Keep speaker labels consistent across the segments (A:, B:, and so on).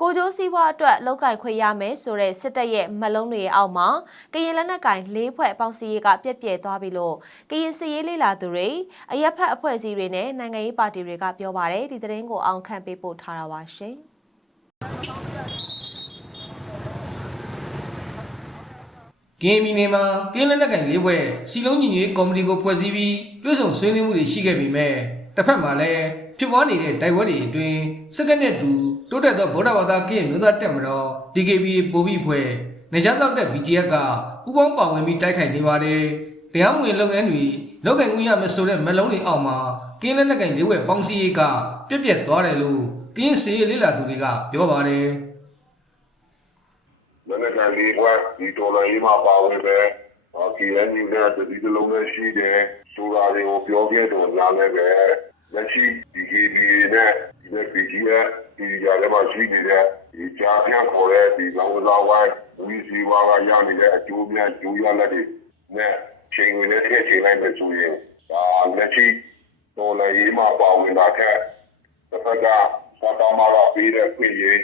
A: ကိုကျိုးစည်းဝါအတွက်လောက်ကင်ခွင့်ရမယ်ဆိုတဲ့စစ်တပ်ရဲ့မက်လုံးတွေအောက်မှာကရင်လက်နက်ကင်၄ဖွဲ့ပေါင်းစည်းရေးကပြက်ပြဲသွားပြီလို့ကရင်စည်ရေးလေးလာသူတွေအရက်ဖက်အဖွဲ့အစည်းတွေနဲ့နိုင်ငံရေးပါတီတွေကပြောပါတယ်ဒီသတင်းကိုအောင်ခံပေးပို့ထားတာပါရှင်
B: ကင်းမီနေမှာကင်းလက်နက်ကင်လေးဘွဲ့စီလုံးညီရေးကော်မတီကိုဖွဲ့စည်းပြီးတွဲဆောင်ဆွေးနွေးမှုတွေရှိခဲ့ပေမဲ့တစ်ဖက်မှာလည်းဖြစ်ပွားနေတဲ့တိုက်ပွဲတွေအတွင်းစက္ကန့်နဲ့တူ တိုးတက်သောဗုဒ္ဓဘာသာကင်းမျိုးသားတက်မတော် DKB ပိုပြီးဖွဲ့နေကြသောက်တဲ့ BGF ကဥပေါင်းပါဝင်ပြီးတိုက်ခိုက်နေပါတယ်တရားမဝင်လုပ်ငန်းတွေလုပ်ကင်ခွင့်ရမယ်ဆိုတဲ့မက်လုံးတွေအောက်မှာကင်းလက်နက်ကင်လေးဘွဲ့ပေါင်းစည်းရေးကပြက်ပြက်သွားတယ်လို့ကင်းစီရေးလေးလာသူတွေကပြောပါတယ်
C: မနက်ကန်လေးကဒီဒေါ်လာရေးမှာပါဝင်ပဲအော်ဒီလည်းညီနဲ့ဒီလိုလုံးနဲ့ရှိတယ်ဆိုတာတွေကိုပြောခဲ့တော့ညာလည်းပဲလက်ရှိဒီဒီနဲ့ဒီနဲ့ PGF ဒီကြလည်းမရှိနေတဲ့ဒီကြားဖြန့်ခေါ်တဲ့ဒီလောကစားဝိုင်းဝီစီဝါကရနေတဲ့အကျိုးများကျိုးရလက်တွေနဲ့ချိန်ဝင်တဲ့ထည့်ချိန်လိုက်ပဲဆိုရင်ဒါလက်ရှိဒေါ်လာရေးမှာပါဝင်တာကတစ်ဖက်ကစတာမာကပေးတဲ့ခွင့်ရေး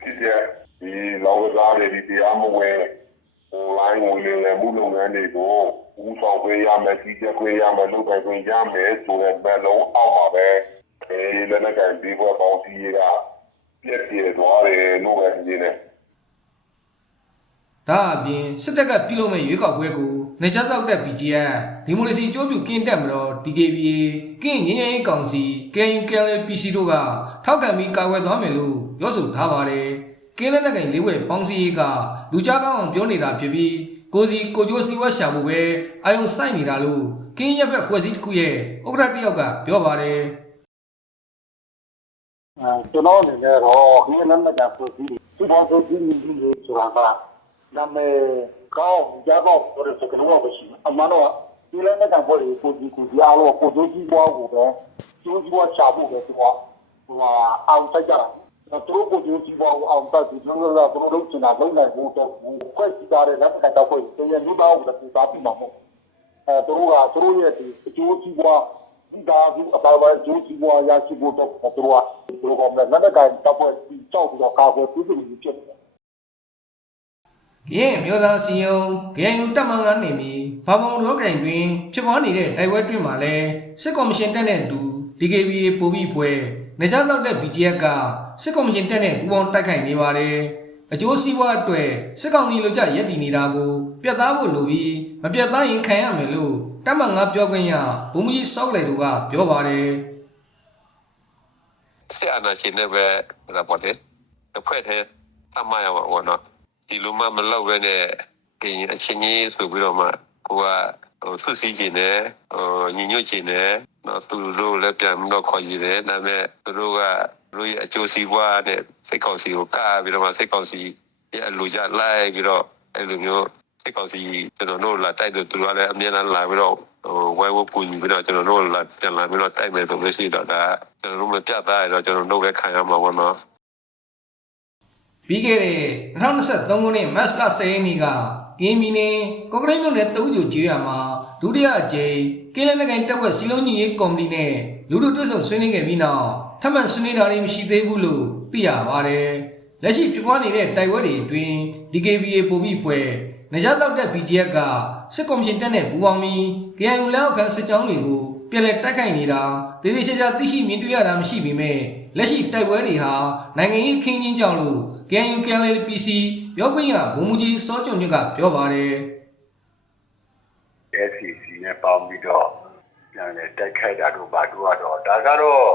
C: ဖြစ်တဲ့ဒီလောကစားတွေဒီတရားမဝင် online ဝင်နေမှုလုပ်ငန်းတွေကိုဦးဆောင်ပေးရမယ်ကြီးကြပ်ပေးရမယ်လုပ်ကိုင်ပေးရမယ်ဆိုတဲ့ဘက်လုံးအောက်မှာပဲအဲဒီလည်းနဲ့ကန်ဒီဘောပေါင်းစီရက ပြည့်ပြည့်သွားတယ်လို့ပဲနေတယ်
B: ဒါအပြင်စစ်တပ်ကပြုလုပ်မဲ့ရွေးကောက်ပွဲကိုနေချဆောက်တဲ့ BGF ဒီမိုကရေစီကြိုးပြုကင်းတက်မတော် DKBA ကင်းငင်းငင်းကောင်စီ KNU KLPC တို့ကထောက်ခံပြီးကာကွယ်သွားမယ်လို့ပြောဆိုထားပါတယ်။ကင်းလက်နက်ကင်လေးဝဲပေါင်းစည်းရေးကလူကြားကောင်းအောင်ပြောနေတာဖြစ်ပြီးကိုစီကိုကျိုးစီဝါရှာဖို့ပဲအာယုံစိုက်နေတာလို့ကင်းရက်ဘက်ဖွဲ့စည်းတစ်ခုရဲ့ဥက္ကဋ္ဌတစ်ယောက်ကပြောပါတယ်။
D: အဲ ကျွန်တော်အနေနဲ့တော့ဒီနံပါတ်ကဆိုပြီးဒီဘောဆိုပြီးနေပြီးဆိုတာကနာမည်ကောင်းကြားတော့ဆိုတဲ့စကားလုံးပဲရှိတယ်အမှန်တော့ဒီလည်းနဲ့ကပေါ်လေကိုကြီးကိုကြီးအားလို့ကိုကြီးကြီးပွားကိုပဲကျိုးကြီးပွားချဖို့ပဲသူကဟိုအောင်တိုက်ကြတာသူတို့ကိုကြီးကြီးပွားကိုအောင်တိုက်ပြီးလုံးလုံးတော့သူတို့လုပ်ချင်တာလုပ်နိုင်ဖို့တော့ခွဲကြည့်တာတဲ့လက်ကတော့ခွဲတကယ်လို့တော့သူသားပြီးမှာမဟုတ်အဲသူတို့ကသူတို့ရဲ့ဒီအကျိုးကြီးပွား ဒီဒါဒီအပါပါကျိုးကြီးပွားရရှိဖို့တော့သူတို့ကသူတို့ကလည်းလက်ကတော့တော့ကြောက်ပြီးတော့ကာကွယ်ပြီးပြီးဖြစ်တယ်
B: ကရင်မျိုးသားစီယုံဂရန်ယူတက်မန်ကနေပြီးဘာပုံရောကင်တွင်ဖြစ်ပွားနေတဲ့တိုက်ပွဲတွင်မှာလဲစစ်ကော်မရှင်တက်တဲ့တူ DKBA ပိုပြီးပွဲနေကြတော့တဲ့ BGF ကစစ်ကော်မရှင်တက်တဲ့ပူပေါင်းတိုက်ခိုက်နေပါတယ်အကျိုးစီးပွားအတွက်စစ်ကောင်စီလိုကြရက်တည်နေတာကိုပြတ်သားဖို့လိုပြီးမပြတ်သားရင်ခံရမယ်လို့ တက်မန်ငါပြောခွင့်ရဘုံမကြီးစောက်လေတို့ကပြောပါတယ်
E: စစ်အာဏာရှင်နဲ့ပဲဒါပေါ့လေတစ်ဖွဲ့တည်းသတ်မှတ်ရမှာပေါ့နော်ဒီလိုမှမလုပ်ဘဲနဲ့ကရင်အချင်းကြီးဆိုပြီးတော့မှကိုကဟိုဆွစီခြင်းနဲ့ဟိုညီညွတ်ခြင်းနဲ့တော့သူတို့လည်းပြန်ပြီးတော့ခေါ်ရည်တယ်ဒါပေမဲ့သူတို့ကသူတို့ရဲ့အကျိုးစီးပွားနဲ့စိတ်ကောက်စီကိုကားပြီးတော့မှစိတ်ကောက်စီရဲ့အလိုကြလိုက်ပြီးတော့အဲ့လိုမျိုး စိတ်ကောက်စီကျွန်တော်တို့လာတိုက်တယ်သူတို့ကလည်းအမြဲတမ်းလာပြီးတော့ဟိုဝဲဝပူညီပြီးတော့ကျွန်တော်တို့လာပြန်လာပြီးတော့တိုက်မယ်ဆိုလို့ရှိတော့ဒါကျွန်တော်တို့မပြတ်သားရတော့ကျွန်တော်တို့လည်းခံရမှာပေါ့နော်
B: ပြီးခဲ့တဲ့2023ခုနှစ်မတ်လ10ရက်နေ့ကကင်းမီနေကော့ကရိတ်မြို့နယ်တအုပ်ကျကျေးရွာမှာဒုတိယအကြိမ်ကင်းလက်နက်ကိုင်တပ်ဝက်စီလုံးညီရေးကော်မတီနဲ့လူလူတွဲဆုံဆွေးနွေးခဲ့ပြီးနောက်ထပ်မံဆွေးနွေးတာတွေမရှိသေးဘူးလို့သိရပါတယ်။လက်ရှိပြပွားနေတဲ့တိုက်ပွဲတွေအတွင်း DKBA ပိုပြီးဖွဲ့ နေကြတော့တဲ့ BGF ကစစ်ကော်မရှင်တက်တဲ့ပူပေါင်းပြီး KNU လက်အောက်ခံစစ်ကြောင်းတွေကိုပြည်လဲတိုက်ခိုက်နေတာဒေသချာချာသိရှိမြင်တွေ့ရတာမရှိပေမဲ့လက်ရှိတိုက်ပွဲတွေဟာနိုင်ငံရေးခင်းချင်းကြောင့်လို့ KNU KLPC ပြောခွင့်ရဘုံမူကြီးစောကျော်မြင့်ကပြောပါတယ်
C: SCC နဲ့ပေါင်းပြီးတော့ပြန်လေတိုက်ခိုက်တာတို့ဘာတို့ကတော့ဒါကတော့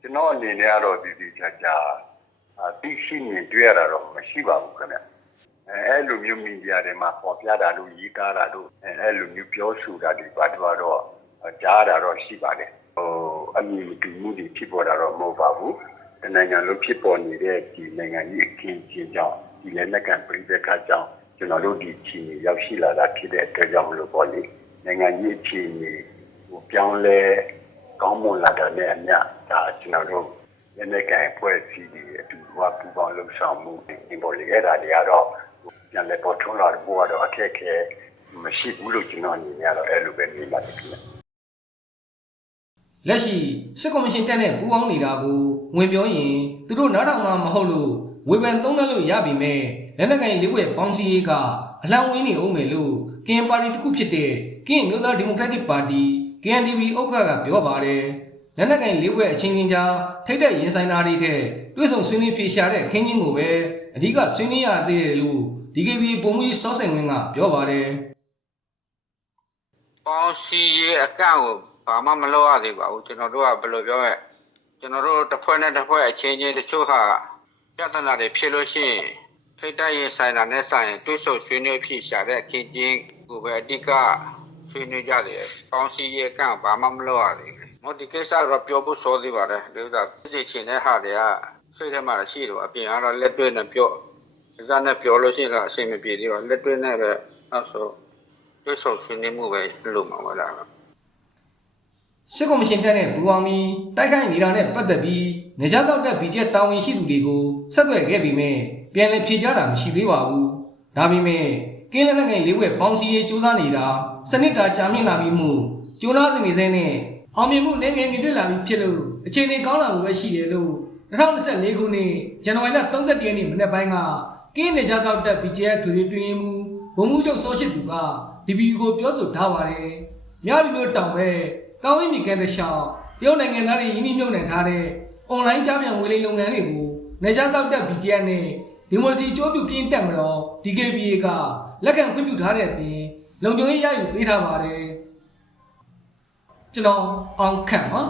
C: ကျွန်တော်အနေနဲ့ကတော့ဒီဒီချာချာအသိရှိမြင်တွေ့ရတာတော့မရှိပါဘူးခင်ဗျ အဲအဲ့လိုမျိုးမီဒီယာတွေမှာပေါ်ပြတာလို့ရေးသားတာလို့အဲအဲ့လိုမျိုးပြောဆိုတာတွေဘာတို့ကတော့ကြားတာတော့ရှိပါတယ်ဟိုအမြင်မတူမှုတွေဖြစ်ပေါ်တာတော့မဟုတ်ပါဘူးတနိုင်ငံလုံးဖြစ်ပေါ်နေတဲ့ဒီနိုင်ငံကြီးအခင်းချင်းကြောင့်ဒီလက်နက်ကန်ပြည်သက်ခါကြောင့်ကျွန်တော်တို့ဒီချီရောက်ရှိလာတာဖြစ်တဲ့အတွက်ကြောင့်မလို့ပေါ့လေနိုင်ငံကြီးအခြေအနေဟိုပြောင်းလဲကောင်းမွန်လာတာနဲ့အမျှဒါကျွန်တော်တို့လက်နက်ကန်ဖွဲ့စည်းတွေအတူတူပူးပေါင်းလှုပ်ဆောင်မှုဒီပေါ်လေအဲ့ဒါတွေကတော့ ပြန်လဲပေါ်ထွန်းလာဖို့ကတော့အခက်အခဲမရှိဘူးလို့ကျွန်တော်အနေနဲ့ကတော့အဲ့လိုပဲမြင်ပါတယ်ခင်ဗျ
B: လက်ရှိစစ်ကော်မရှင်တက်တဲ့ပူးပေါင်းနေတာကိုဝင်ပြောရင်သူတို့နားထောင်မှမဟုတ်လို့ဝေဖန်သုံးသပ်လို့ရပြီမဲ့လက်နက်ကင်လေးဘွဲ့ပေါင်းစည်းရေးကအလံဝင်းနေအောင်မယ်လို့ကင်ပါတီတစ်ခုဖြစ်တဲ့ကင်မျိုးသားဒီမိုကရက်တစ်ပါတီ KNDP ဥက္ကဋ္ဌကပြောပါတယ်လက်နက်ကင်လေးဘွဲ့အချင်းချင်းကြားထိတ်တဲ့ရင်ဆိုင်တာတွေထက်တွဲဆောင်ဆွေးနွေးဖြေရှာတဲ့အခင်းချင်းကိုပဲအဓိကဆွေးနွေးရသေးတယ်လို့ DKB ပုံမှုကြီးစောစိန်ဝင်းကပြောပါတယ်
F: ပေါင်းစီရေးအကန့်ကိုဘာမှမလုပ်ရသေးပါဘူးကျွန်တော်တို့ကဘယ်လိုပြောရဲကျွန်တော်တို့တစ်ဖွဲ့နဲ့တစ်ဖွဲ့အချင်းချင်းတချို့ဟာပြဿနာတွေဖြစ်လို့ရှိရင်ထိတ်တိုက်ရင်ဆိုင်တာနဲ့ဆိုင်ရင်တွဲဆုံဆွေးနွေးဖြစ်ရှာတဲ့ခင်ချင်းကိုပဲအဓိကဆွေးနွေးကြတယ်ပေါင်းစီရေးအကန့်ဘာမှမလုပ်ရသေးဘူးမဟုတ်ဒီကိစ္စတော့ပြောဖို့စောသေးပါတယ်ဒီဥစ္စာသိချင်တဲ့ဟာတွေကစိတ်ထဲမှာရှိတယ်အပြင်ကတော့လက်တွေ့နဲ့ပြော ဒီစားနဲ့ပြောလို့ရှိရင်တော့အဆင်မပြေသေးပါလက်တွေ့နဲ့ပဲအဲ့ဆိုတွဲဆုံဆွေးနွေးမှုပဲလုပ်မှာပါလား
B: စစ်ကော်မရှင်တက်တဲ့ဘူအောင်မီတိုက်ခိုက်နေတာနဲ့ပတ်သက်ပြီးနေကြတော့တဲ့ဘီကျက်တာဝန်ရှိသူတွေကိုဆက်သွယ်ခဲ့ပြီးမြဲပြန်လည်ဖြေကြားတာမရှိသေးပါဘူး။ဒါပေမဲ့ကင်းလက်နက်ကိုင်လေးဘွဲ့ပေါင်းစည်းရေးစူးစမ်းနေတာစနစ်တာကြာမြင့်လာပြီးမှုကျိုးလားစင်နေစဲနဲ့အောင်မြင်မှုနေငယ်မြင့်တွေ့လာပြီးဖြစ်လို့အခြေအနေကောင်းလာမှုပဲရှိတယ်လို့2024ခုနှစ်ဇန်နဝါရီလ31ရက်နေ့မနေ့ပိုင်းက ကင်းနေကြတော့တဲ့ဘီကျက်ထွေထွေတွင်ရင်မှုဘုံမှုချုပ်စောရှိသူကဒီဗီကိုပြောဆိုထားပါတယ်။မြရီမျိုးတောင်ပဲကောင်းဝိမီကန်တရှောင်းတရုတ်နိုင်ငံသားတွေယင်းနှိမ့်မြုပ်နှံထားတဲ့အွန်လိုင်းကြားပြန်ငွေလိမ်လုပ်ငန်းတွေကိုနေကြတော့တက် BGN နဲ့ဒီမိုစီအကျိုးပြုကင်းတက်မတော် DKBA ကလက်ခံခွင့်ပြုထားတဲ့အပြင်လုံခြုံရေးရယူပေးထားပါတယ်ကျွန်တော်အောင်ခန့်ပါ